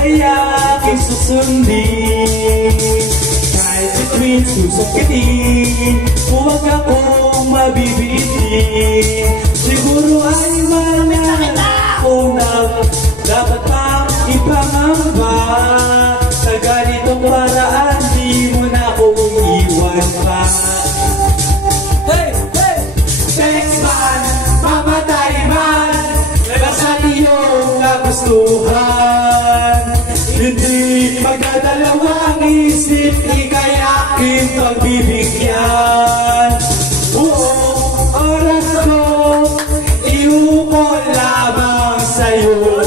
ay aking susundin. Kahit bituin susukitin, huwag akong mabibitin. Siguro ay manakong dapat pang ipangamba. Sa ganitong paraan, di mo na akong iwan pa. Hey! Hey! Sex man, mamatay man, basta iyong nagustuhan. Hindi magdadalawang isip, ika'y aking pagbibigyan. Buong oras ko, iukol lamang sa'yo.